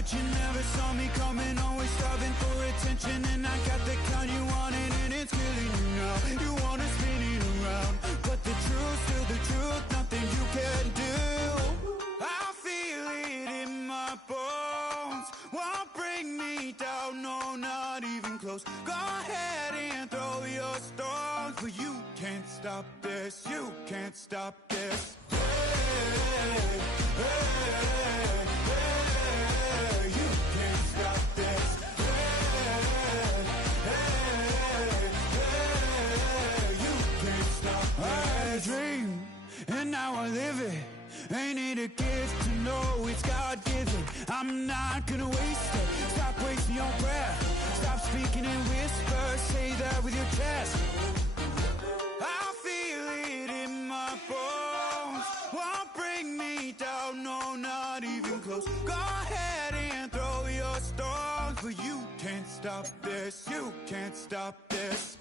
but you never saw me coming. Always starving for attention, and I got the kind you wanted, and it's killing you now. You wanna spin it around, but the truth's still the truth. Nothing you can do. I feel it in my bones. Won't bring me down, no, not even close. Go ahead and throw your stones, but you can't stop this. You can't stop this. Hey, hey, hey, you can't stop this. Hey, hey, hey, you can't stop this. I had a dream, and now I live it. Ain't it a gift to know it's God-given? I'm not gonna waste it. Stop wasting your breath. Stop speaking in whispers. Say that with your chest. I feel it in my bones. Won't bring me down, no, not even close. Go ahead and throw your stones, but you can't stop this. You can't stop this.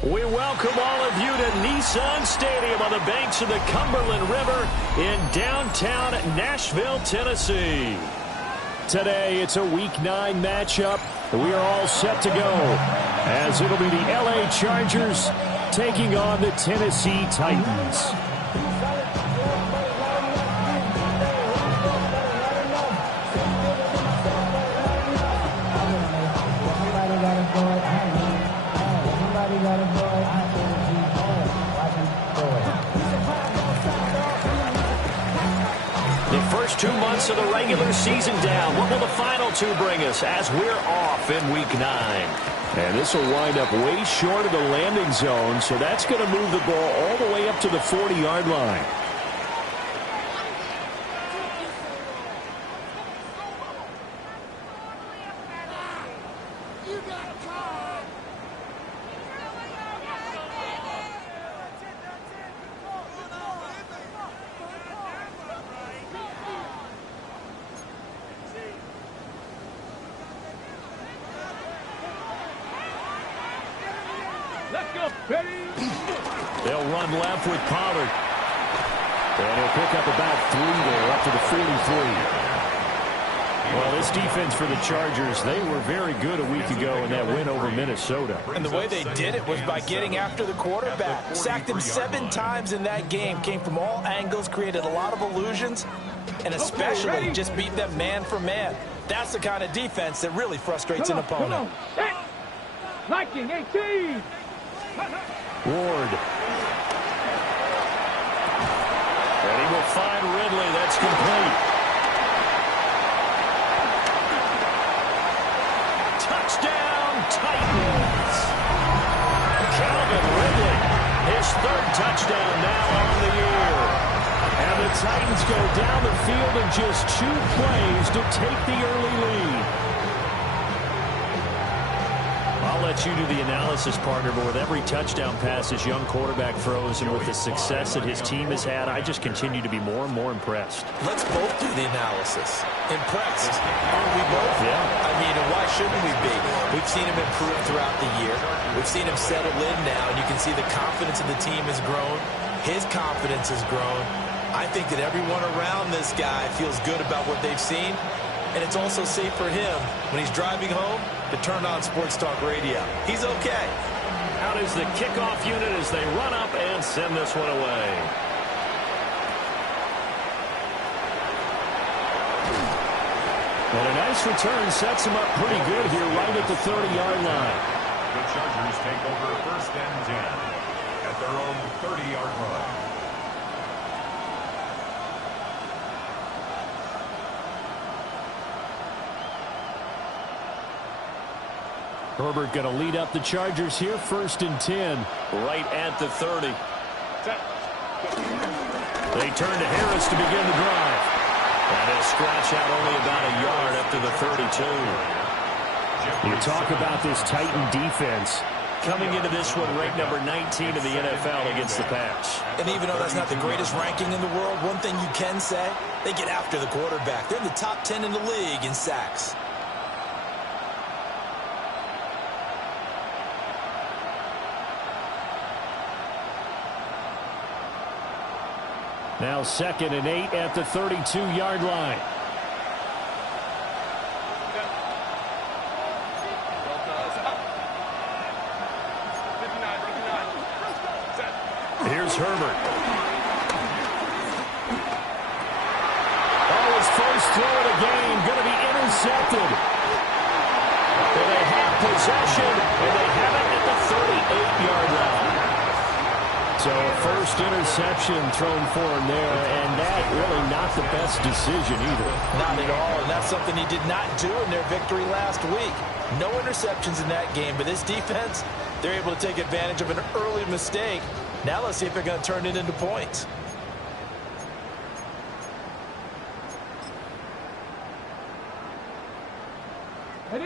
We welcome all of you to Nissan Stadium on the banks of the Cumberland River in downtown Nashville, Tennessee. Today, it's a Week 9 matchup. We are all set to go, as it'll be the LA Chargers taking on the Tennessee Titans. The first 2 months of the regular season down. What will the final 2 bring us as we're off in Week 9? And this will wind up way short of the landing zone, so that's going to move the ball all the way up to the 40-yard line. They'll run left with Pollard. And he'll pick up about 3 there, up to the 43. Well, this defense for the Chargers, they were very good a week ago in that win over Minnesota. And the way they did it was by getting after the quarterback. Sacked him 7 times in that game. Came from all angles, created a lot of illusions, and especially just beat them man for man. That's the kind of defense that really frustrates an opponent. Liking 18. Ward. And he will find Ridley. That's complete. Touchdown, Titans. Calvin Ridley, his 3rd touchdown now on the year. And the Titans go down the field in just 2 plays to take the early lead. I'll let you do the analysis, partner, but with every touchdown pass his young quarterback throws and with the success that his team has had, I just continue to be more and more impressed. Let's both do the analysis. Impressed. Aren't we both? Yeah. I mean, why shouldn't we be? We've seen him improve throughout the year. We've seen him settle in now, and you can see the confidence of the team has grown. His confidence has grown. I think that everyone around this guy feels good about what they've seen. And it's also safe for him when he's driving home to turn on Sports Talk Radio. He's okay. Out is the kickoff unit as they run up and send this one away. And a nice return sets him up pretty good here right at the 30-yard line. The Chargers take over 1st and 10 at their own 30-yard line. Herbert going to lead up the Chargers here, 1st and 10, right at the 30. They turn to Harris to begin the drive. And he'll scratch out only about a yard up to the 32. You talk about this Titan defense. Coming into this one, ranked number 19 in the NFL against the pass. And even though that's not the greatest ranking in the world, one thing you can say, they get after the quarterback. They're in the top 10 in the league in sacks. Now 2nd and 8 at the 32-yard line. Here's Herbert. Oh, his first throw of the game going to be intercepted. And they have possession, and they have it at the 38-yard line. So a first interception thrown for him there, and that really not the best decision either. Not at all, and that's something he did not do in their victory last week. No interceptions in that game, but this defense, they're able to take advantage of an early mistake. Now let's see if they're going to turn it into points.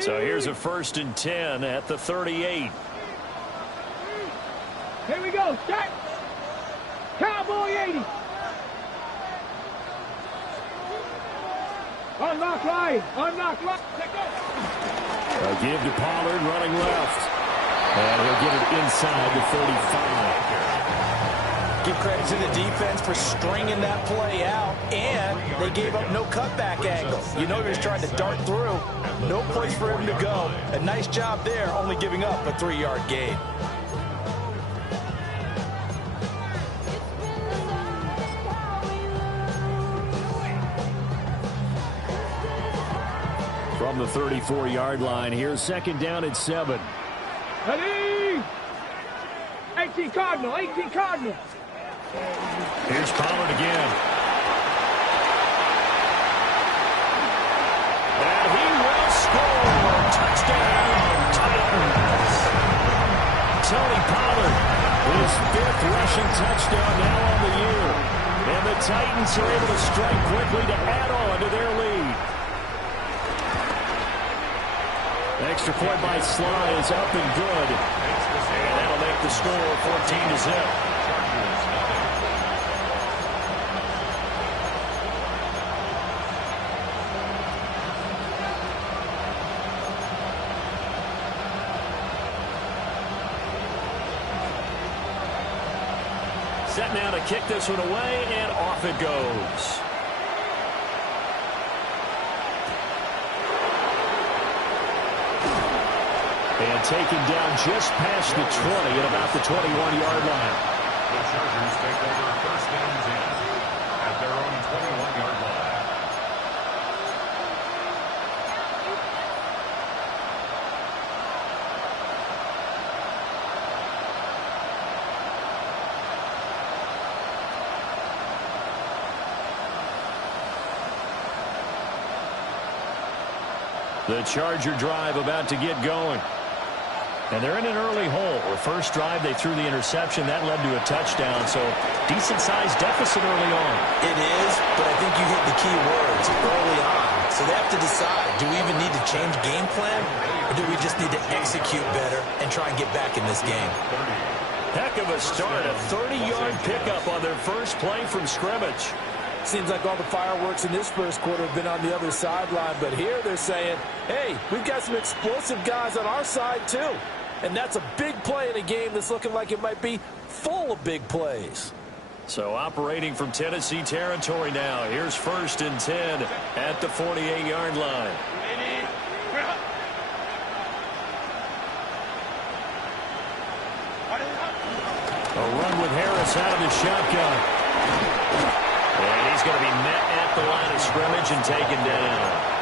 So here's a 1st and 10 at the 38. Here we go. Start. Cowboy 80. Unlock line. Unlock line. A give to Pollard running left. And he'll get it inside the 35. Give credit to the defense for stringing that play out, and they gave up no cutback angle. You know he was trying to dart through. No place for him to go. A nice job there, only giving up a 3-yard gain. From the 34-yard line, here's 2nd down at 7. Ready? 18 Cardinal. 18 Cardinal. Here's Pollard again. And he will score. Touchdown, Titans. Tony Pollard, his 5th rushing touchdown now on the year. And the Titans are able to strike quickly to add on to their lead. Extra point by Sly is up and good. And that'll make the score 14-0. Set now to kick this one away, and off it goes. And taken down just past the 20 at about the 21-yard line. The Chargers take over 1st and 10 at their own 21-yard line. The Charger drive about to get going. And they're in an early hole. The first drive, they threw the interception. That led to a touchdown, so decent-sized deficit early on. It is, but I think you hit the key words early on. So they have to decide, do we even need to change game plan, or do we just need to execute better and try and get back in this game? Heck of a start, a 30-yard pickup on their first play from scrimmage. Seems like all the fireworks in this first quarter have been on the other sideline, but here they're saying, hey, we've got some explosive guys on our side too. And that's a big play in a game that's looking like it might be full of big plays. So operating from Tennessee territory now. Here's 1st and 10 at the 48-yard line. A run with Harris out of the shotgun. And he's going to be met at the line of scrimmage and taken down.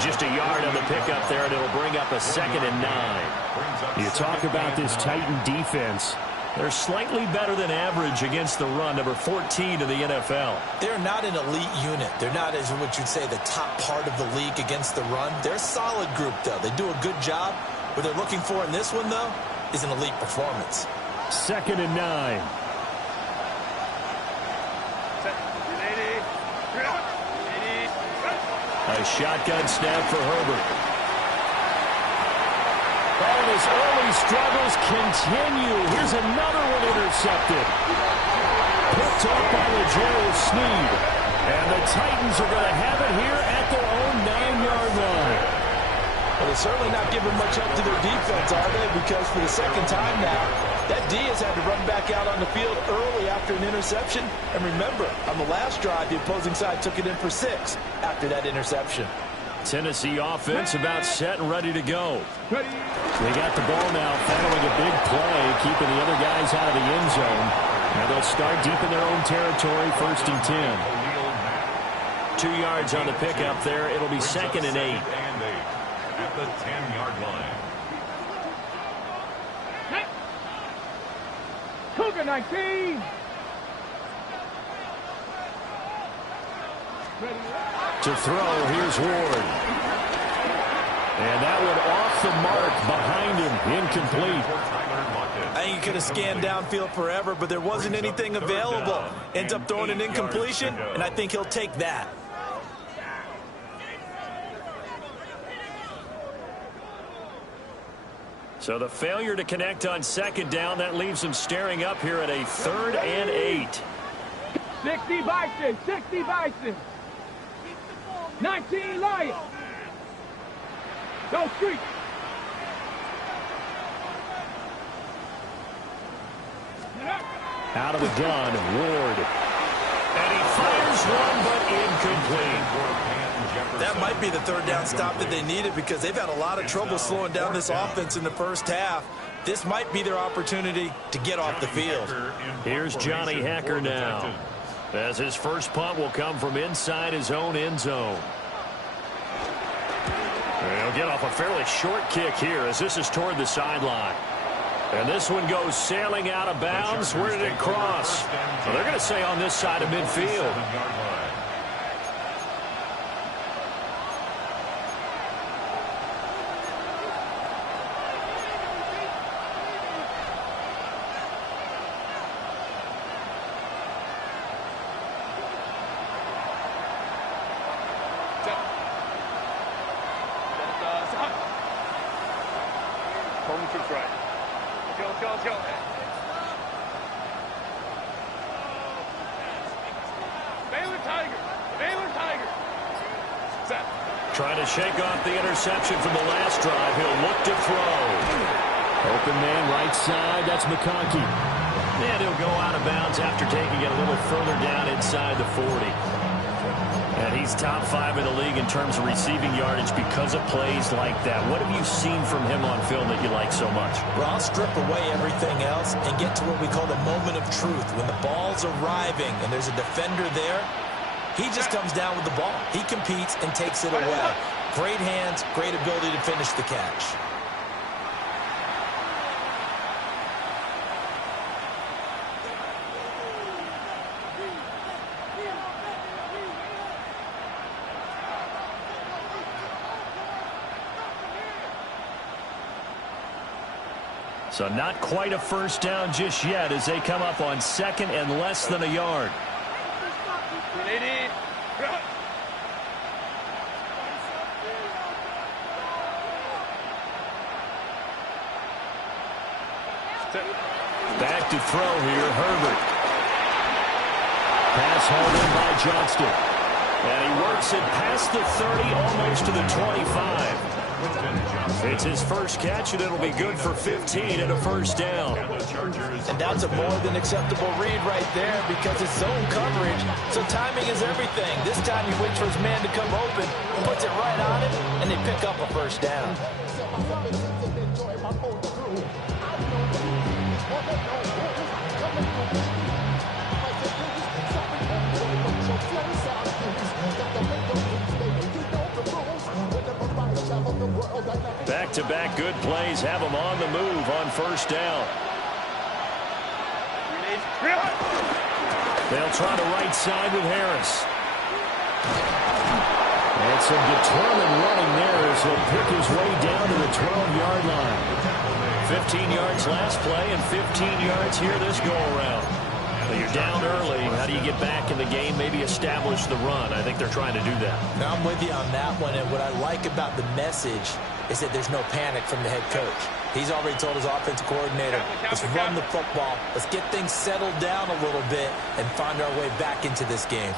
Just a yard on the pickup there, and it'll bring up a 2nd and 9. You talk about this Titan defense. They're slightly better than average against the run, number 14 in the NFL. They're not an elite unit. They're not, as what you'd say, the top part of the league against the run. They're a solid group, though. They do a good job. What they're looking for in this one, though, is an elite performance. 2nd and 9. A shotgun snap for Herbert. And his early struggles continue. Here's another one intercepted. Picked off by L'Jarius Sneed. And the Titans are going to have it here at their own 9-yard line. Well, they're certainly not giving much up to their defense, are they? We because for the second time now, that Diaz had to run back out on the field early after an interception. And remember, on the last drive, the opposing side took it in for 6 after that interception. Tennessee offense about set and ready to go. They got the ball now following a big play, keeping the other guys out of the end zone. Now they'll start deep in their own territory, 1st and 10. 2 yards on the pickup there. It'll be 2nd and 8. At the 10-yard line. Cougar 19. To throw, here's Ward. And that one off the mark behind him, incomplete. I think he could have scanned downfield forever, but there wasn't anything available. Ends up throwing an incompletion, and I think he'll take that. So the failure to connect on 2nd down, that leaves him staring up here at a 3rd and 8. 60 Bison. 60 Bison. 19 Lions. Go street. Out of the gun, Ward. And he fires one, but incomplete. That might be the 3rd down stop that they needed because they've had a lot of trouble slowing down this offense in the first half. This might be their opportunity to get off the field. Here's Johnny Hekker now, as his first punt will come from inside his own end zone. He'll get off a fairly short kick here as this is toward the sideline. And this one goes sailing out of bounds. Where did it cross? Well, they're going to say on this side of midfield. Trying to shake off the interception from the last drive. He'll look to throw. Open man right side. That's McConkey. And he'll go out of bounds after taking it a little further down inside the 40. And he's top 5 in the league in terms of receiving yardage because of plays like that. What have you seen from him on film that you like so much? Well, I'll strip away everything else and get to what we call the moment of truth. When the ball's arriving and there's a defender there, he just comes down with the ball. He competes and takes it away. Great hands, great ability to finish the catch. So not quite a first down just yet as they come up on 2nd and less than a yard. Back to throw here, Herbert. Pass hauled in by Johnston. And he works it past the 30, almost to the 25. It's his first catch, and it'll be good for 15 and a first down. And that's a more than acceptable read right there because it's zone coverage, so timing is everything. This time he waits for his man to come open, puts it right on him, and they pick up a first down. Back-to-back good plays have them on the move on first down. They'll try the right side with Harris. And some determined running there as he'll pick his way down to the 12-yard line. 15 yards last play and 15 yards here this go-around. But you're down early. How do you get back in the game, maybe establish the run? I think they're trying to do that. Now I'm with you on that one, and what I like about the message is that there's no panic from the head coach. He's already told his offensive coordinator, let's run the football, let's get things settled down a little bit and find our way back into this game.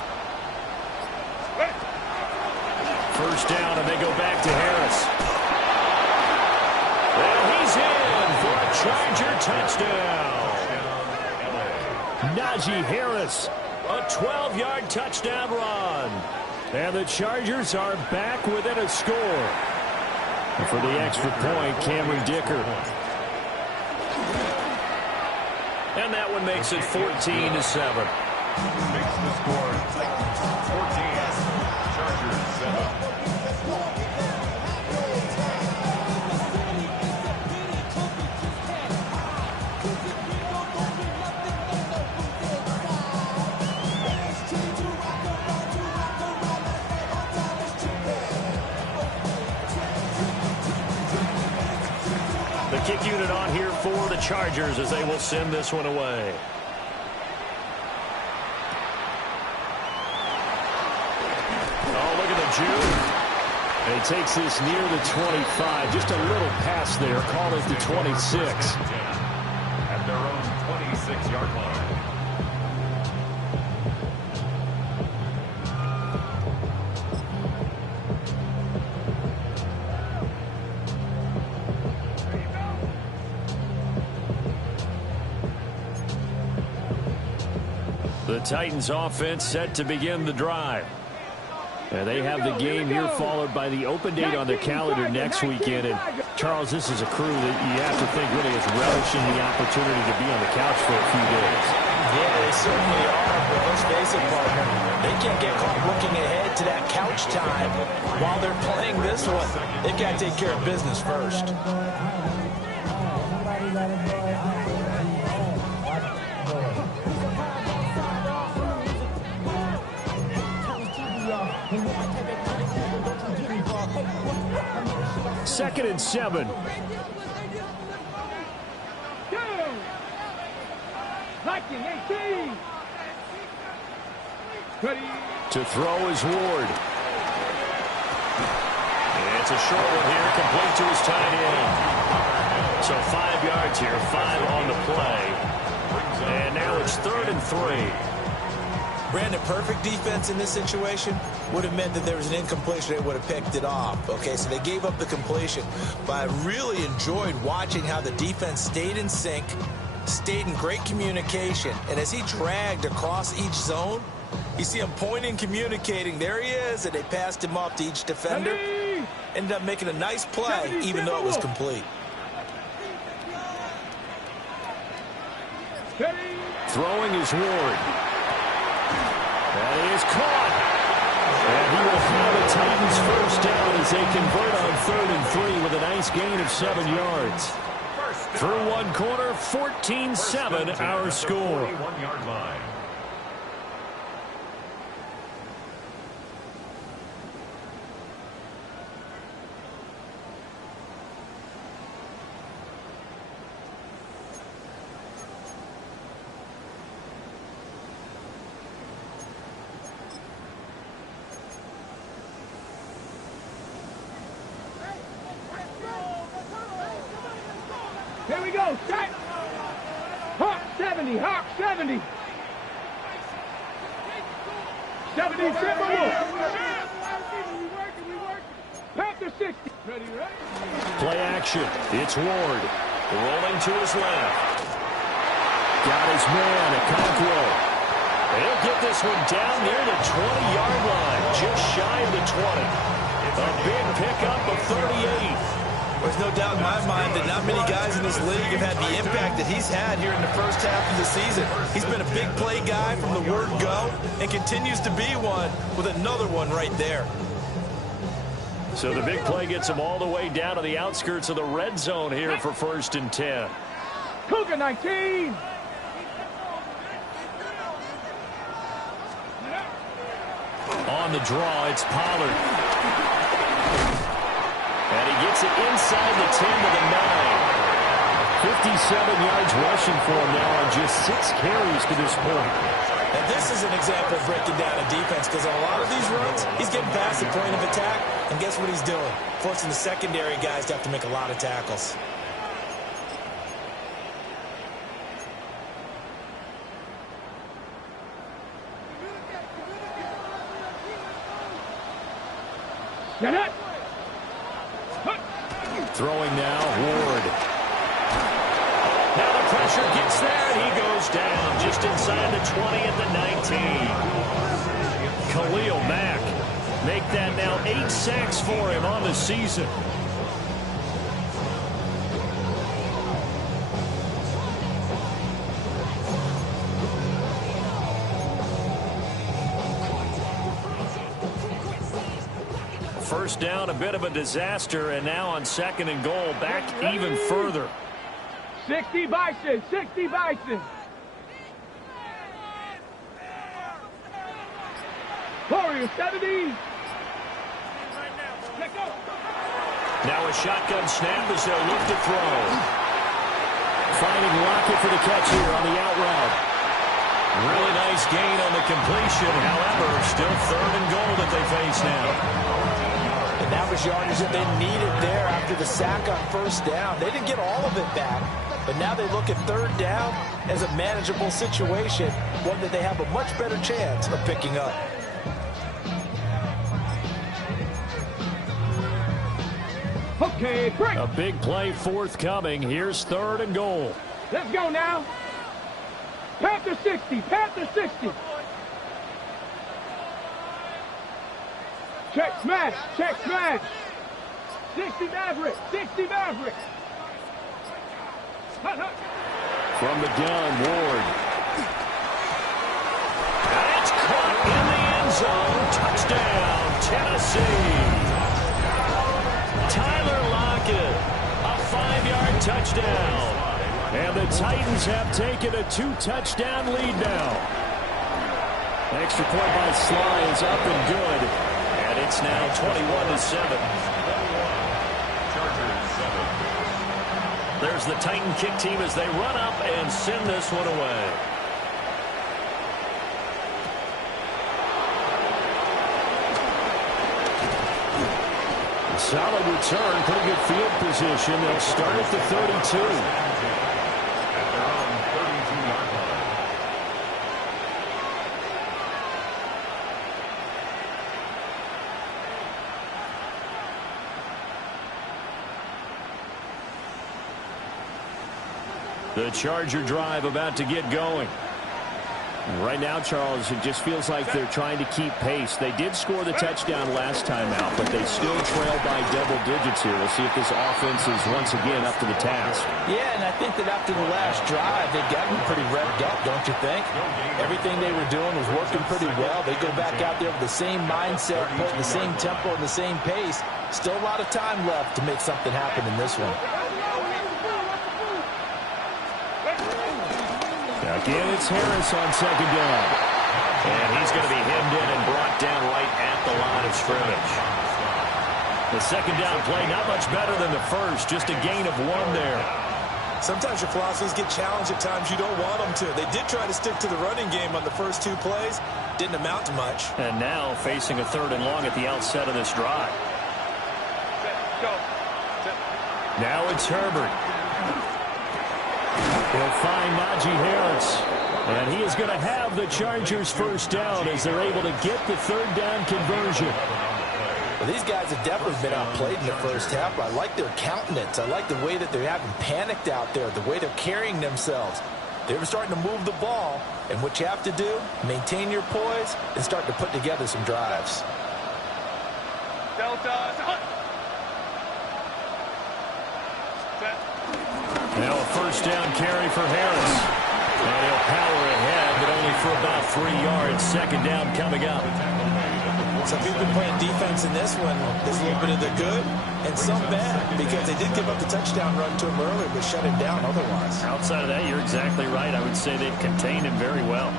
First down, and they go back to Harris. And he's in Charger touchdown. Najee Harris, a 12-yard touchdown run. And the Chargers are back within a score. And for the extra point, Cameron Dicker. And that one makes it 14-7. Makes the score 14. Chargers 7. The kick unit on here for the Chargers as they will send this one away. Oh, look at the juke. And he takes this near the 25. Just a little pass there. Call it the 26. At their own 26-yard line. The Titans offense set to begin the drive. And they have the game here followed by the open date on their calendar next weekend. And Charles, this is a crew that you have to think really is relishing the opportunity to be on the couch for a few days. Yeah, they certainly are, but let's face it, partner. They can't get caught looking ahead to that couch time while they're playing this one. They've got to take care of business first. Second and 7. To throw is Ward. It's a short one here, complete to his tight end. So 5 yards here, 5 on the play. And now it's 3rd and 3. Brandon, perfect defense in this situation would have meant that there was an incompletion. They would have picked it off. Okay, so they gave up the completion. But I really enjoyed watching how the defense stayed in sync, stayed in great communication. And as he dragged across each zone, you see him pointing, communicating. There he is, and they passed him off to each defender. Ended up making a nice play, even though it was complete. Throwing is Ward. That is caught. And he will have the Titans first down as they convert on 3rd and 3 with a nice gain of 7 yards. Through one quarter, 14-7 our score. 41-yard line. Here we go, set. Hawk 70, Hawk 70. 70, simple. Panther 60. Ready, ready? Play action. It's Ward. Rolling to his left. Got his man, Okonkwo. He'll get this one down near the 20-yard line, just shy of the 20. A big pickup of 38. There's no doubt in my mind that not many guys in this league have had the impact that he's had here in the first half of the season. He's been a big play guy from the word go and continues to be one with another one right there. So the big play gets him all the way down to the outskirts of the red zone here for 1st and 10. Cougar 19. On the draw, it's Pollard. And he gets it inside the 10 to the 9. 57 yards rushing for him now on just 6 carries to this point. And this is an example of breaking down a defense, because on a lot of these runs, he's getting past the point of attack, and guess what he's doing? Forcing the secondary guys to have to make a lot of tackles. Get it. Throwing now, Ward. pressure gets there, and he goes down just inside the 20 at the 19. Khalil Mack, make that now 8 sacks for him on the season. First down, a bit of a disaster, and now on 2nd and goal, back even further. 60 Bison, 60 Bison. Warriors, 70. Now a shotgun snap as they'll look to throw. Finding Lockett for the catch here on the out route. Really nice gain on the completion. However, still 3rd and goal that they face now. And that was yardage that they needed there after the sack on 1st down. They didn't get all of it back, but now they look at 3rd down as a manageable situation, one that they have a much better chance of picking up. Okay, break. A big play forthcoming. Here's 3rd and goal. Let's go now. Panther 60, Panther 60. Check smash, check smash. 60 Maverick, 60 Maverick. Hut, hut. From the gun, Ward. And it's caught in the end zone. Touchdown, Tennessee. Tyler Lockett, a 5-yard touchdown. And the Titans have taken a 2-touchdown lead now. Extra point by Sly is up and good. And it's now 21-7. There's the Titan kick team as they run up and send this one away. Solid return, pretty good field position. They'll start at the 32. At their own 32-yard line. The Charger drive about to get going. Right now, Charles, it just feels like they're trying to keep pace. They did score the touchdown last time out, but they still trail by double digits here. We'll see if this offense is once again up to the task. Yeah, and I think that after the last drive, they've gotten pretty revved up, don't you think? Everything they were doing was working pretty well. They go back out there with the same mindset, the same tempo, and the same pace. Still a lot of time left to make something happen in this one. Again, it's Harris on 2nd down. And he's going to be hemmed in and brought down right at the line of scrimmage. The 2nd down play, not much better than the first, just a gain of 1 there. Sometimes your philosophies get challenged at times you don't want them to. They did try to stick to the running game on the first 2 plays. Didn't amount to much. And now facing a 3rd and long at the outset of this drive. Now it's Herbert. He'll find Najee Harris. And he is going to have the Chargers first down as they're able to get the 3rd down conversion. Well, these guys have definitely been outplayed in the first half, but I like their countenance. I like the way that they're having panicked out there, the way they're carrying themselves. They're starting to move the ball, and what you have to do, maintain your poise and start to put together some drives. Now a first down carry for Harris. And he'll power ahead, but only for about 3 yards. 2nd down coming up. Some people playing defense in this one. There's a little bit of the good and some bad, because they did give up the touchdown run to him earlier, but shut him down otherwise. Outside of that, you're exactly right. I would say they've contained him very well.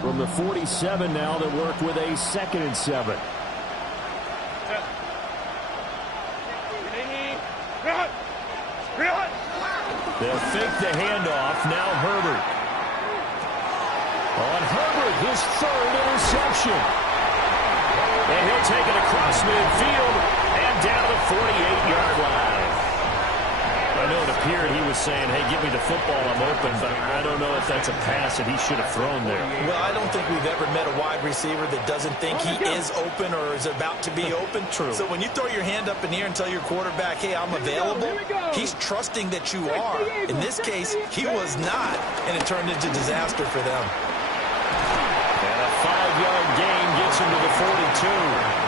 From the 47 now, they work with a 2nd and 7. They'll fake the handoff. Now Herbert. On Herbert, his 3rd interception. And he'll take it across midfield and down the 48-yard line. I know it appeared heard he was saying, hey, give me the football, I'm open, but I don't know if that's a pass that he should have thrown there. Well, I don't think we've ever met a wide receiver that doesn't think he is open or is about to be open. True. So when you throw your hand up in the air and tell your quarterback, hey, I'm available, he's trusting that you are. In this case, he was not, and it turned into disaster for them. And a 5-yard gain gets him to the 42.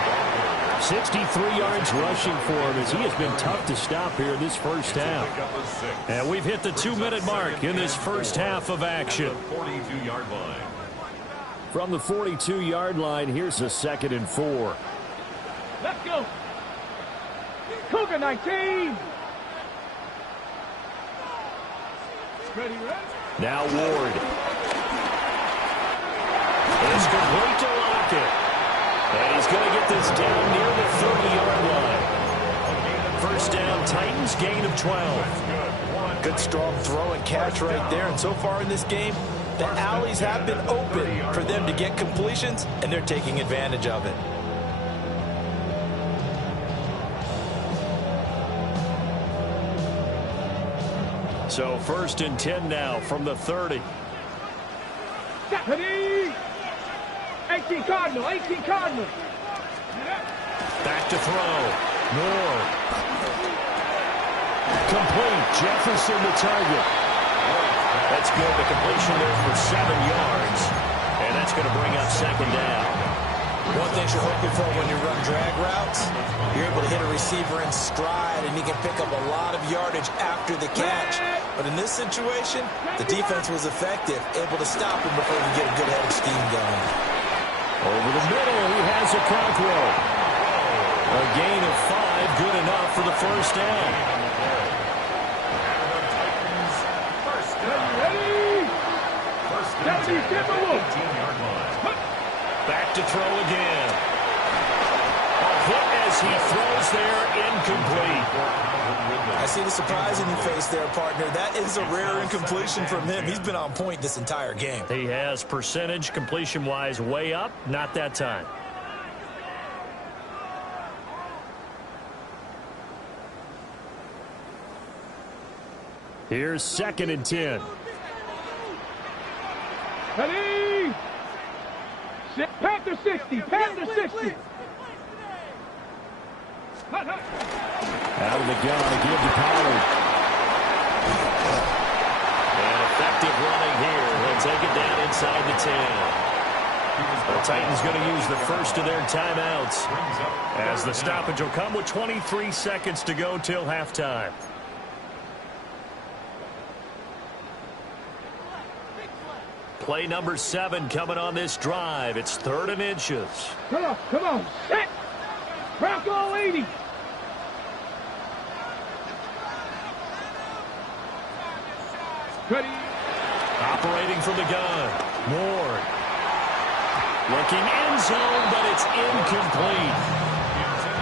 63 yards rushing for him as he has been tough to stop here in this first half. And we've hit the 2-minute mark in this first half of action. 42-yard line. From the 42-yard line, here's a 2nd and 4. Let's go. Cougar 19. Ready, ready. Now Ward. It's complete to Lockett. And he's going to get this down near the 30-yard line. First down, Titans, gain of 12. Good strong throw and catch right there. And so far in this game, the alleys have been open for them to get completions, and they're taking advantage of it. So 1st and 10 now from the 30. Ready. 18 Cardinal, 18 Cardinal. Back to throw. Moore. Complete. Jefferson the target. That's good. The completion there for 7 yards. And that's going to bring up 2nd down. One thing you're hoping for when you run drag routes, you're able to hit a receiver in stride, and he can pick up a lot of yardage after the catch. But in this situation, the defense was effective, able to stop him before he could get a good head of steam going. Over the middle, he has a Okonkwo. A gain of 5, good enough for the first down. Ready. First and 10 at the 18-yard line. Back to throw again. A hit as he throws there, incomplete. I see the surprise in your face there, partner. That is a rare incompletion from him. He's been on point this entire game. He has percentage completion-wise way up, not that time. Here's 2nd and 10. Ready. Panther 60, Panther 60. Out of the gun to give to Pollard. And effective running here. They'll take it down inside the 10. The Titans going to use the first of their timeouts as the stoppage will come with 23 seconds to go till halftime. Play number 7 coming on this drive. It's 3rd and inches. Come on, set. Bronco 80. Ready. Operating from the gun. Ward. Looking end zone, but it's incomplete.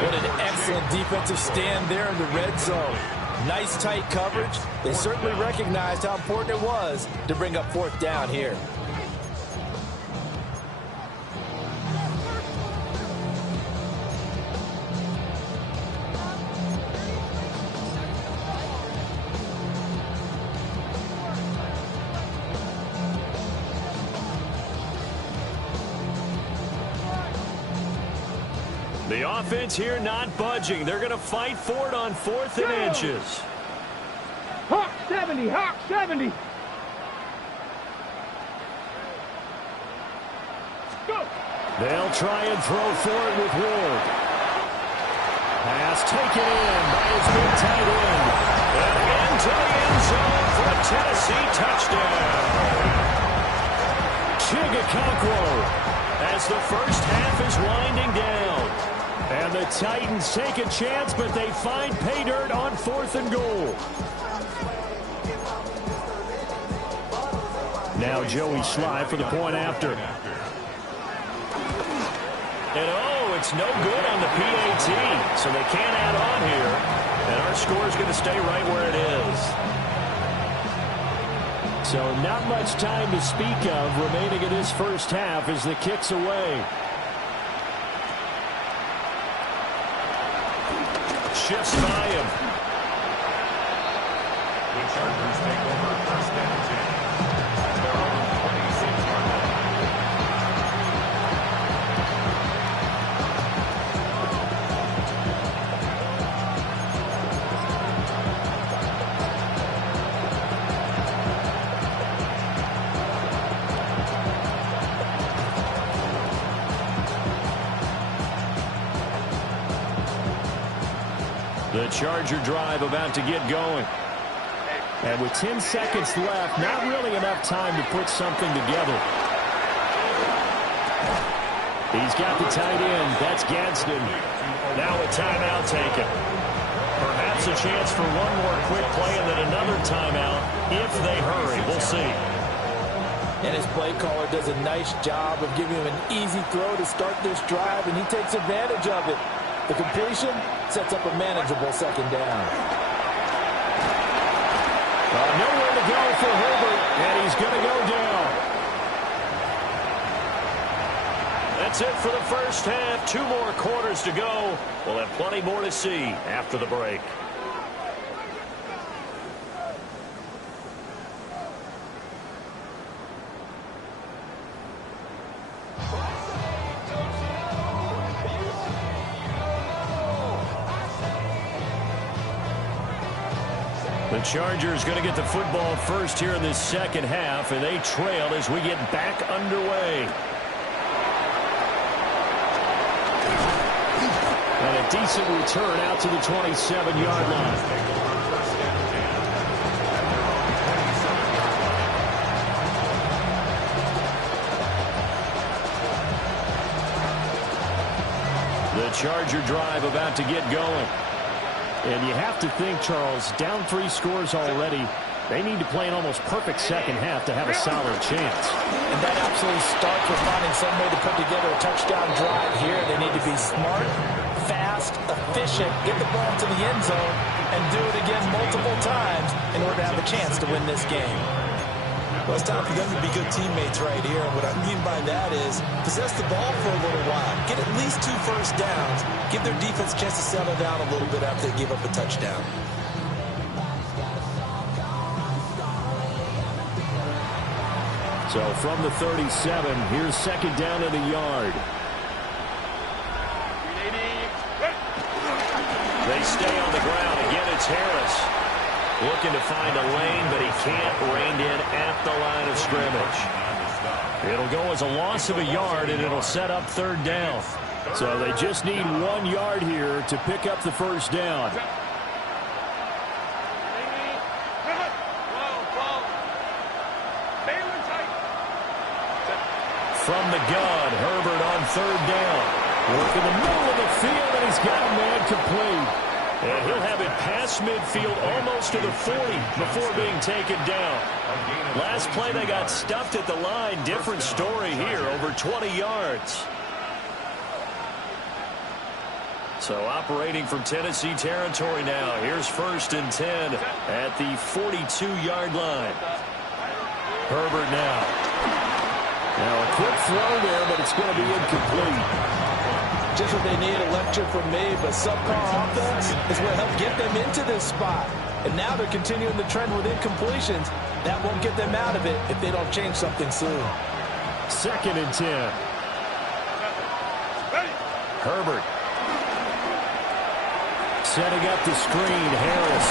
What an excellent defensive stand there in the red zone. Nice tight coverage. They certainly recognized how important it was to bring up 4th down here. The offense here not budging. They're going to fight for it on 4th and inches. Hawk 70, Hawk 70. Go. They'll try and throw for it with Ward. Pass taken in by his big tight end. And into the end zone for a Tennessee touchdown. Chig Okonkwo as the first half is winding down. And the Titans take a chance, but they find pay dirt on 4th and goal. Now Joey Sly for the point after. And oh, it's no good on the PAT, so they can't add on here. And our score is going to stay right where it is. So not much time to speak of remaining in this first half as the kick's away. Shifts by him. The Chargers take over first and 10 at their own 26-yard line. The Charger drive about to get going. And with 10 seconds left, not really enough time to put something together. He's got the tight end. That's Gadsden. Now a timeout taken. Perhaps a chance for one more quick play and then another timeout if they hurry. We'll see. And his play caller does a nice job of giving him an easy throw to start this drive, and he takes advantage of it. The completion sets up a manageable second down. Nowhere to go for Herbert, and he's going to go down. That's it for the first half. 2 more quarters to go. We'll have plenty more to see after the break. The Chargers going to get the football first here in this second half, and they trail as we get back underway. And a decent return out to the 27-yard line. The Charger drive about to get going. And you have to think, Charles, down 3 scores already. They need to play an almost perfect second half to have a solid chance. And that absolutely starts with finding some way to put together a touchdown drive here. They need to be smart, fast, efficient, get the ball to the end zone, and do it again multiple times in order to have a chance to win this game. Well, it's time for them to be good teammates right here. And what I mean by that is possess the ball for a little while. Get at least 2 first downs. Give their defense a chance to settle down a little bit after they give up a touchdown. So from the 37, here's second down in a yard. They stay on the ground. Again, it's Harris. Looking to find a lane, but he can't. Reined in at the line of scrimmage. It'll go as a loss of a yard, and it'll set up third down. So they just need 1 yard here to pick up the first down. From the gun, Herbert on third down. Working the middle of the field, and he's got a man complete. And he'll have it past midfield almost to the 40 before being taken down. Last play, they got stuffed at the line. Different story here, over 20 yards. So operating from Tennessee territory now. Here's first and 10 at the 42-yard line. Herbert now. Now a quick throw there, but it's going to be incomplete. Just what they need, a lecture from me, but subpar offense is what helped get them into this spot. And now they're continuing the trend with incompletions. That won't get them out of it if they don't change something soon. Second and 10. Herbert. Setting up the screen, Harris.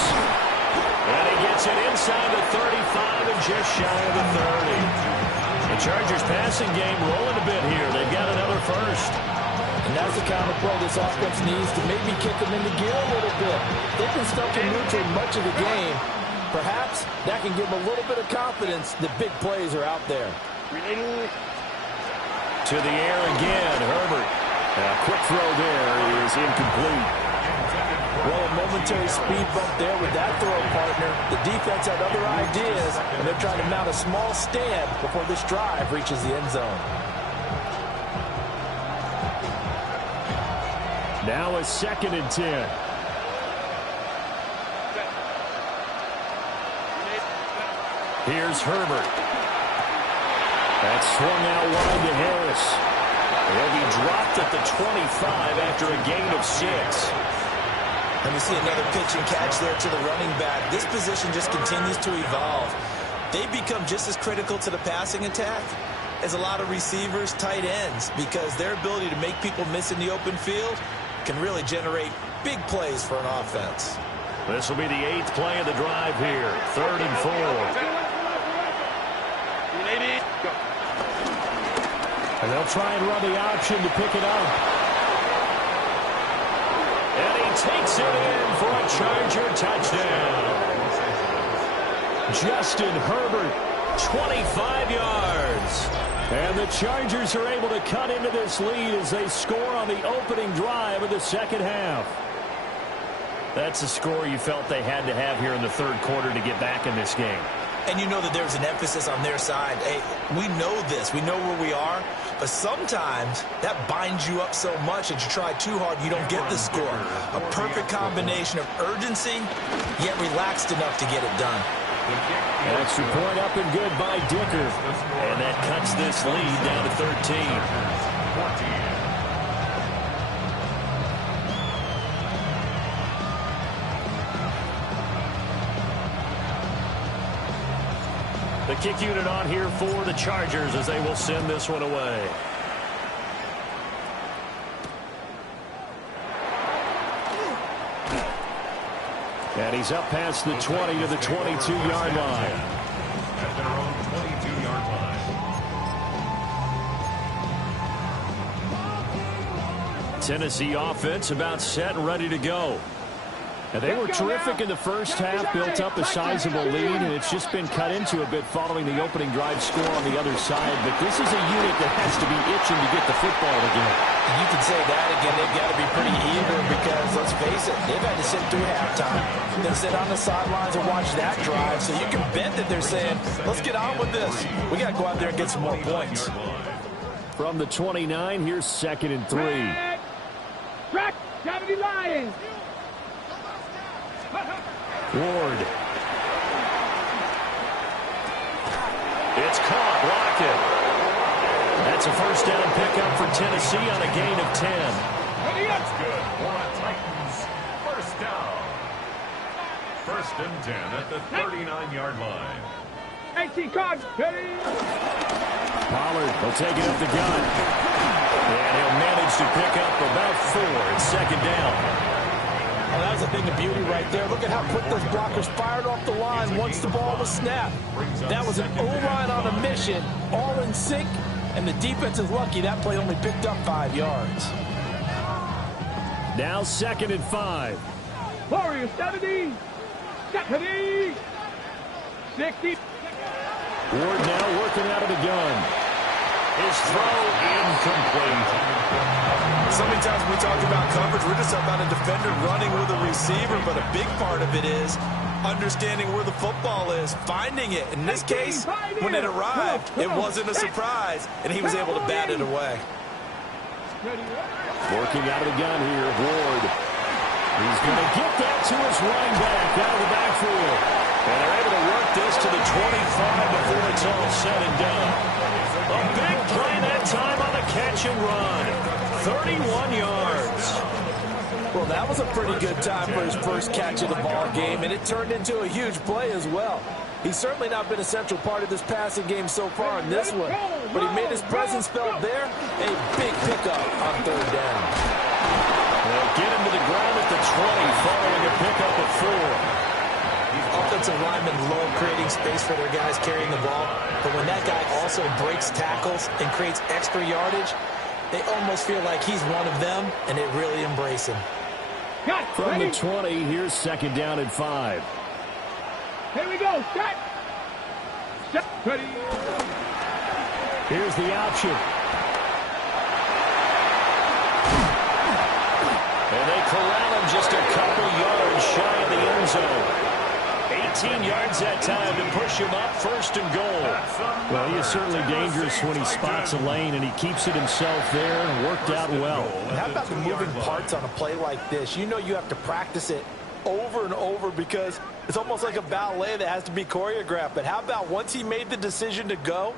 And he gets it inside the 35 and just shy of the 30. The Chargers passing game rolling a bit here. They've got another first. And that's the kind of play this offense needs to maybe kick them into gear a little bit. They've been stuck in neutral much of the game. Perhaps that can give them a little bit of confidence that big plays are out there. To the air again, Herbert. A quick throw there is incomplete. Well, a momentary speed bump there with that throw partner. The defense had other ideas, and they're trying to mount a small stand before this drive reaches the end zone. Now a second and 10. Here's Herbert. That's swung out wide to Harris. He'll be dropped at the 25 after a gain of 6. And we see another pitch and catch there to the running back. This position just continues to evolve. They become just as critical to the passing attack as a lot of receivers, tight ends, because their ability to make people miss in the open field can really generate big plays for an offense. This will be the 8th play of the drive here. 3rd and 4. And they'll try and run the option to pick it up. And he takes it in for a Charger touchdown. Justin Herbert, 25 yards. And the Chargers are able to cut into this lead as they score on the opening drive of the second half. That's a score you felt they had to have here in the 3rd quarter to get back in this game. And you know that there's an emphasis on their side. Hey, we know this. We know where we are. But sometimes that binds you up so much that you try too hard, you don't get the score. A perfect combination of urgency, yet relaxed enough to get it done. Extra point up and good by Dicker. And that cuts this lead down to 13. The kick unit on here for the Chargers as they will send this one away. And he's up past the 20 to the 22-yard line. At their own 22-yard line. Tennessee offense about set and ready to go. And they were terrific in the first half, built up a sizable lead, and it's just been cut into a bit following the opening drive score on the other side. But this is a unit that has to be itching to get the football again. You can say that again. They've got to be pretty eager because, let's face it, they've had to sit through halftime, then sit on the sidelines and watch that drive. So you can bet that they're saying, let's get on with this. We got to go out there and get some more points. From the 29, here's 2nd and 3. Track 70 Lions. Ward. It's caught. Lockett. That's a first down pickup for Tennessee on a gain of 10. That's good for a Titans first down. 1st and 10 at the 39-yard line. AC Card. Pollard will take it up the gun. And he'll manage to pick up about 4. It's 2nd down. Oh, that was a thing of beauty right there. Look at how quick those blockers fired off the line once the ball was snapped. That was an O-line on a mission, all in sync, and the defense is lucky that play only picked up 5 yards. Now 2nd and 5. Warriors 70. 60. Ward now working out of the gun. His throw incomplete. So many times when we talk about coverage, we're just talking about a defender running with a receiver, but a big part of it is understanding where the football is, finding it. In this case, when it arrived, it wasn't a surprise, and he was able to bat it away. Working out of the gun here, Ward. He's going to get that to his running back out of the backfield. And they're able to work this to the 25 before it's all said and done. A big play that time on the catch and run. 31 yards. Well, that was a pretty good time for his first catch of the ball game, and it turned into a huge play as well. He's certainly not been a central part of this passing game so far in this one, but he made his presence felt there. A big pickup on 3rd down. They'll get him to the ground at the 20 following a pickup of 4. Offensive linemen love creating space for their guys carrying the ball, but when that guy also breaks tackles and creates extra yardage, they almost feel like he's one of them, and they really embrace him. From the 20, here's 2nd down and 5. Here we go. Set. Ready. Here's the option. And they corral him just a couple yards shy of the end zone. 18 yards that time to push him up 1st and goal. Well, he is certainly dangerous when he spots a lane, and he keeps it himself there and worked out well. And how about the moving parts on a play like this? You know you have to practice it over and over because it's almost like a ballet that has to be choreographed. But how about once he made the decision to go,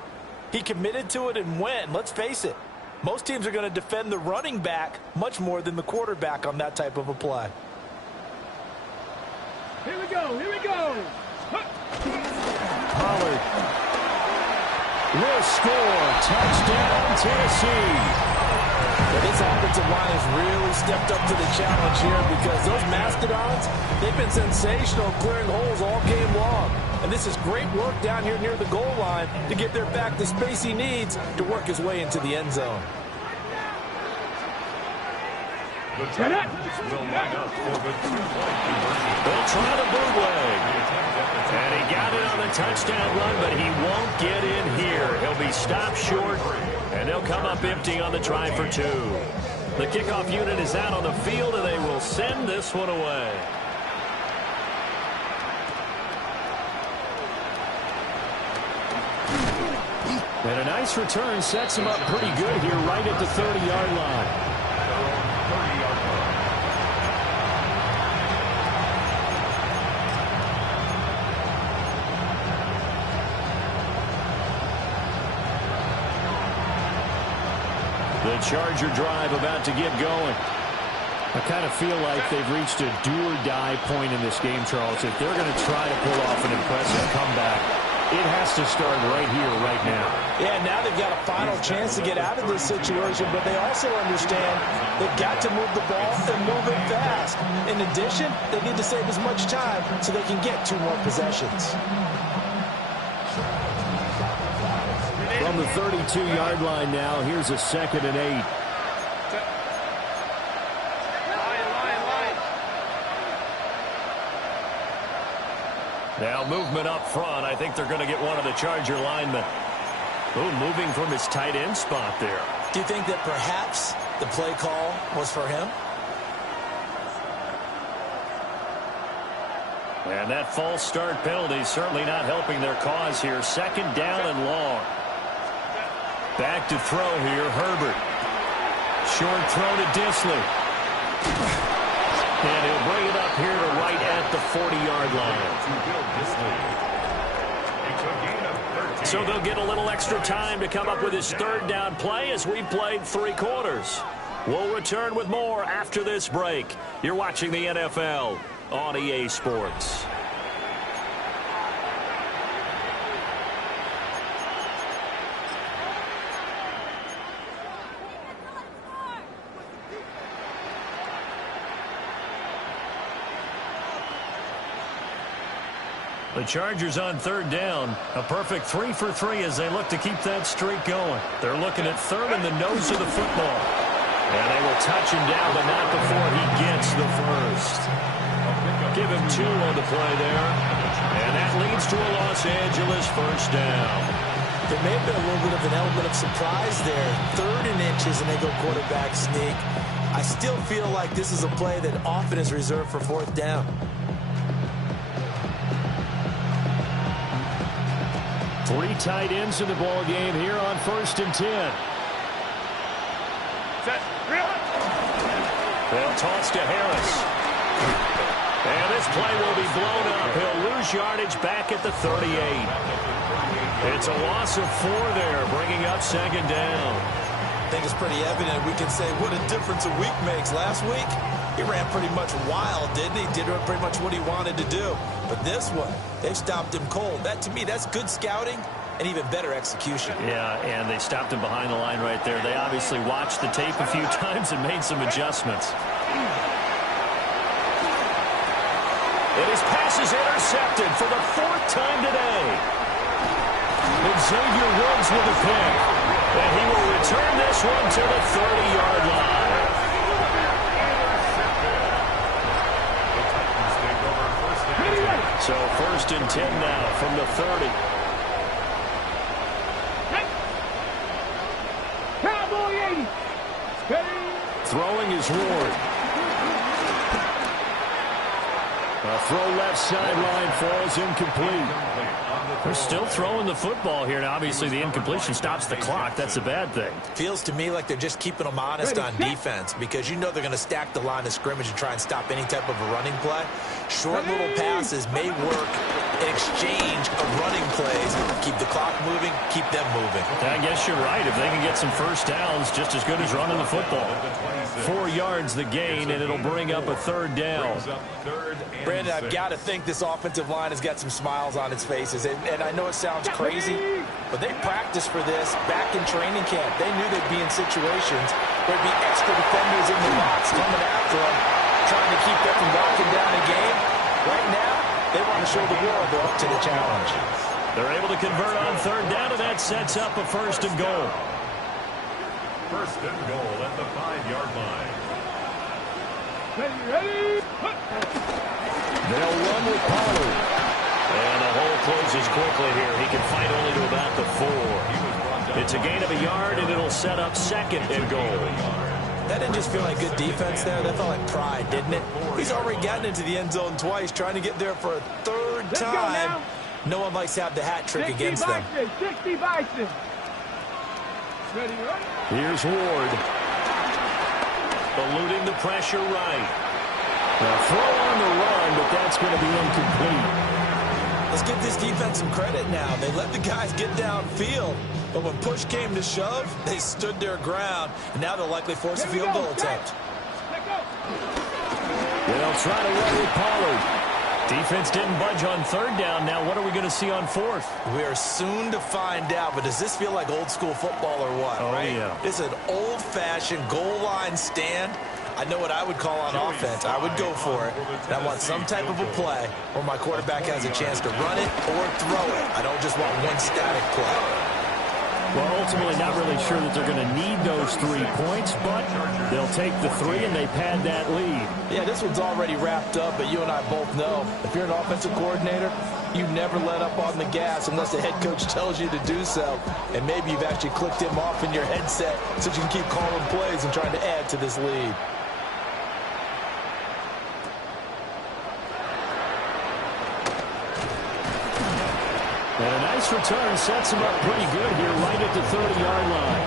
he committed to it and went. Let's face it, most teams are going to defend the running back much more than the quarterback on that type of a play. Here we go. Here we go. Pollard will score. Touchdown, Tennessee. But this offensive line has really stepped up to the challenge here because those Mastodons, they've been sensational clearing holes all game long. And this is great work down here near the goal line to get their back the space he needs to work his way into the end zone. The Titans will line up for the two-point conversion. They'll try the bootleg. And he got it on the touchdown run, but he won't get in here. He'll be stopped short, and they'll come up empty on the try for two. The kickoff unit is out on the field, and they will send this one away. And a nice return sets him up pretty good here right at the 30-yard line. The Charger drive about to get going. I kind of feel like they've reached a do-or-die point in this game, Charles. If they're going to try to pull off an impressive comeback, it has to start right here, right now. Yeah, now they've got a final chance to get out of this situation, but they also understand they've got to move the ball and move it fast. In addition, they need to save as much time so they can get 2 more possessions. From the 32-yard line now, here's a 2nd and 8. Now movement up front. I think they're going to get one of the Charger linemen. Oh, moving from his tight end spot there. Do you think that perhaps the play call was for him? And that false start penalty certainly not helping their cause here. 2nd down and long. Back to throw here, Herbert. Short throw to Dissly. And he'll bring it up here to right at the 40-yard line. So they'll get a little extra time to come up with his 3rd down play as we played 3 quarters. We'll return with more after this break. You're watching the NFL on EA Sports. The Chargers on 3rd down. A perfect 3 for 3 as they look to keep that streak going. They're looking at 3rd in the nose of the football. And they will touch him down, but not before he gets the first. Give him 2 on the play there. And that leads to a Los Angeles 1st down. There may have been a little bit of an element of surprise there. 3rd and inches, and they go quarterback sneak. I still feel like this is a play that often is reserved for 4th down. 3 tight ends in the ball game here on 1st and 10. They'll toss to Harris. And this play will be blown up. He'll lose yardage back at the 38. It's a loss of 4 there, bringing up 2nd down. I think it's pretty evident. We can say what a difference a week makes. Last week, he ran pretty much wild, didn't he? Did pretty much what he wanted to do. But this one, they've stopped him cold. That, to me, that's good scouting and even better execution. Yeah, and they stopped him behind the line right there. They obviously watched the tape a few times and made some adjustments. And his pass is intercepted for the 4th time today. And Xavier Woods with a pick. And he will return this one to the 30-yard line. So 1st and 10 now from the 30. Cowboy 80. Throwing is Ward. A throw left sideline falls incomplete. They're still throwing the football here. Now, obviously, the incompletion stops the clock. That's a bad thing. Feels to me like they're just keeping them honest on defense because you know they're going to stack the line of scrimmage and try and stop any type of a running play. Short little passes may work in exchange of running plays. Keep the clock moving, keep them moving. I guess you're right. If they can get some 1st downs, just as good as running the football. 4 yards the gain, and it'll bring up a third down. Brandon, I've got to think this offensive line has got some smiles on its faces. And I know it sounds crazy, but they practiced for this back in training camp. They knew they'd be in situations where there'd be extra defenders in the box coming after them, trying to keep them from locking down a game. Right now, they want to show the world they're up to the challenge. They're able to convert on third down, and that sets up a first and goal. First and goal at the 5-yard line. Ready? They'll run with Pollard. And the hole closes quickly here. He can fight only to about the 4. It's a gain of a yard, and it'll set up second and goal. That didn't just feel like good defense there. That felt like pride, didn't it? He's already gotten into the end zone twice, trying to get there for a third time. No one likes to have the hat trick against them. 60 Bison. Ready? Here's Ward. Eluding the pressure right. Now throw on the run, but that's going to be incomplete. Let's give this defense some credit now. They let the guys get downfield, but when push came to shove, they stood their ground, and now they'll likely force a field goal attempt. They'll try to run with Pollard. Defense didn't budge on third down. Now what are we going to see on fourth? We are soon to find out, but does this feel like old school football or what? Oh, right? Yeah. It's an old-fashioned goal line stand. I know what I would call on offense. I would go for it. And I want some type of a play where my quarterback has a chance to run it or throw it. I don't just want one static play. Well, ultimately not really sure that they're going to need those 3 points, but they'll take the 3 and they pad that lead. Yeah, this one's already wrapped up, but you and I both know if you're an offensive coordinator, you never let up on the gas unless the head coach tells you to do so. And maybe you've actually clicked him off in your headset so you can keep calling plays and trying to add to this lead. And a nice return sets him up pretty good here right at the 30-yard line.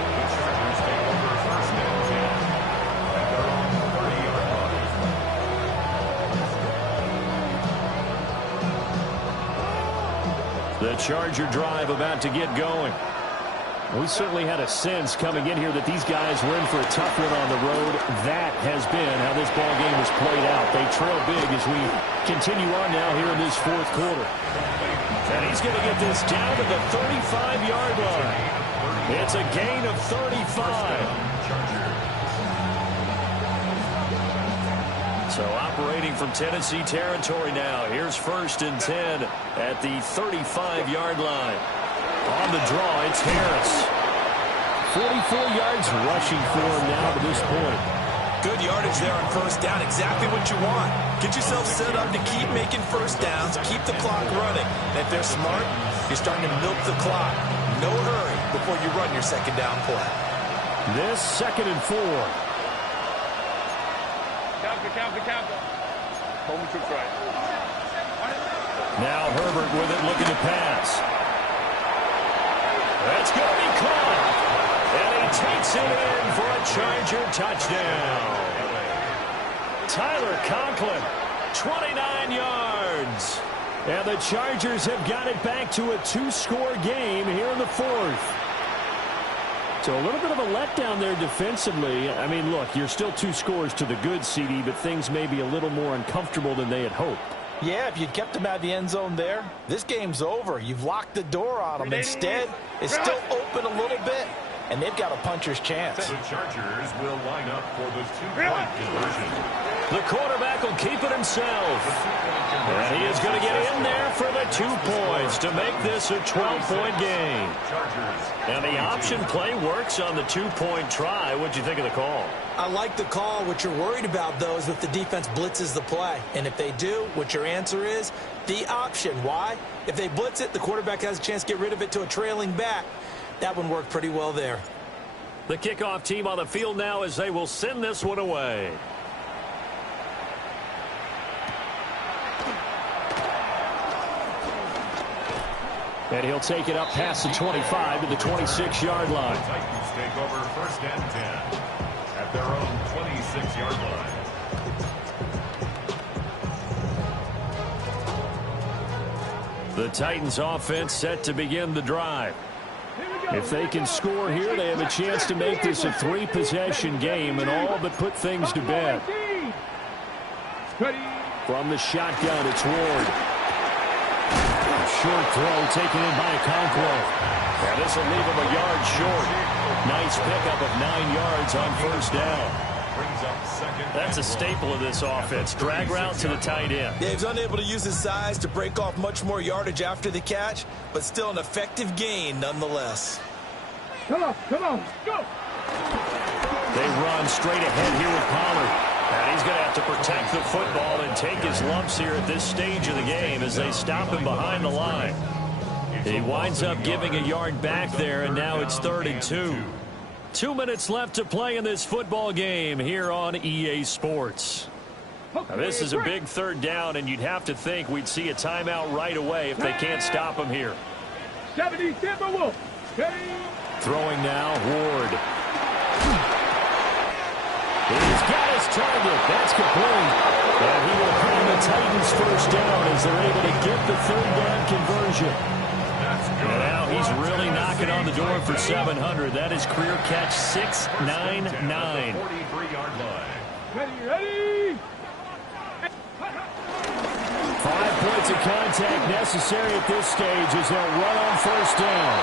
The Charger drive about to get going. We certainly had a sense coming in here that these guys were in for a tough one on the road. That has been how this ball game has played out. They trail big as we continue on now here in this fourth quarter. And he's going to get this down to the 35-yard line. It's a gain of 35. So operating from Tennessee territory now. Here's first and 10 at the 35-yard line. On the draw, it's Harris. 44 yards rushing for him now to this point. Good yardage there on first down. Exactly what you want. Get yourself set up to keep making first downs, keep the clock running. And if they're smart, you're starting to milk the clock. No hurry before you run your second down play. This second and 4. Counter. Home to right. Now Herbert with it, looking to pass. That's going to be caught. And he takes it in for a Charger touchdown. Tyler Conklin, 29 yards. And the Chargers have got it back to a 2-score game here in the fourth. So a little bit of a letdown there defensively. I mean, look, you're still 2 scores to the good, CD, but things may be a little more uncomfortable than they had hoped. Yeah, if you'd kept them out of the end zone there, this game's over. You've locked the door on them. Instead, it's still open a little bit, and they've got a puncher's chance. The Chargers will line up for the 2-point conversion. The quarterback will keep it himself. And he is going to get in there for the 2 points to make this a 12-point game. And the option play works on the 2-point try. What'd you think of the call? I like the call. What you're worried about, though, is if the defense blitzes the play. And if they do, what your answer is, the option. Why? If they blitz it, the quarterback has a chance to get rid of it to a trailing back. That one worked pretty well there. The kickoff team on the field now as they will send this one away. And he'll take it up past the 25 to the 26-yard line. The Titans take over first and 10 at their own 26-yard line. The Titans offense set to begin the drive. Here we go. If they can score here, they have a chance to make this a 3-possession game and all but put things to bed. From the shotgun, it's Ward. Short throw taken in by Okonkwo. Yeah, this will leave him a yard short. Nice pickup of 9 yards on first down. That's a staple of this offense. Drag route to the tight end. Yeah, he's unable to use his size to break off much more yardage after the catch, but still an effective gain nonetheless. Come on, go! They run straight ahead here with Pollard. And he's going to have to protect the football and take his lumps here at this stage of the game as they stop him behind the line. He winds up giving a yard back there, and now it's 3rd and 2. 2 minutes left to play in this football game here on EA Sports. Now, this is a big 3rd down, and you'd have to think we'd see a timeout right away if they can't stop him here. 70 Timberwolves. Throwing now, Ward. He's got his target. That's complete. And he will find the Titans first down as they're able to get the 3rd down conversion. And now he's really knocking on the door for 700. That is career catch 699. 43-yard line. Ready! 5 points of contact necessary at this stage as they'll run on first down.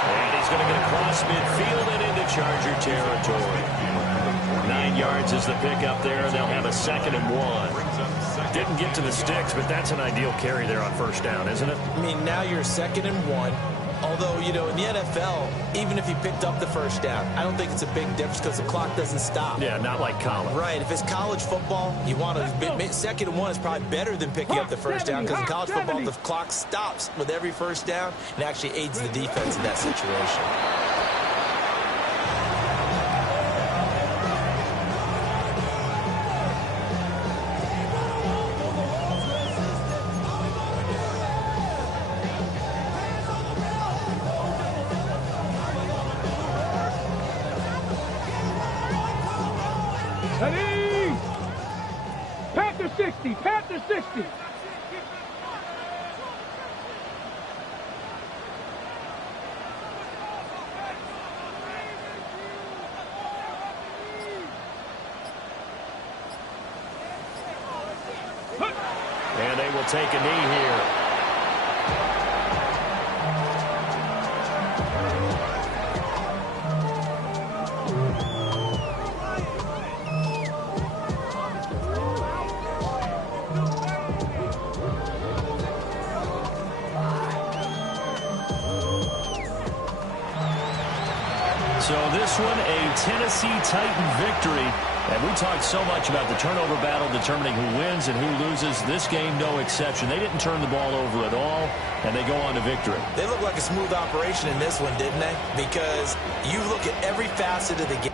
And he's going to get across midfield and into Charger territory. 9 yards is the pickup there, and they'll have a 2nd and 1. Didn't get to the sticks, but that's an ideal carry there on first down, isn't it? I mean, now you're 2nd and 1. Although, you know, in the NFL, even if he picked up the first down, I don't think it's a big difference because the clock doesn't stop. Yeah, not like college. Right. If it's college football, you want to 2nd and 1 is probably better than picking up the first down because in college football, the clock stops with every first down and actually aids the defense in that situation. Ready! Panther 60! Panther 60! And they will take a knee here. So this one, a Tennessee Titan victory. And we talked so much about the turnover battle determining who wins and who loses. This game, no exception. They didn't turn the ball over at all, and they go on to victory. They look like a smooth operation in this one, didn't they? Because you look at every facet of the game.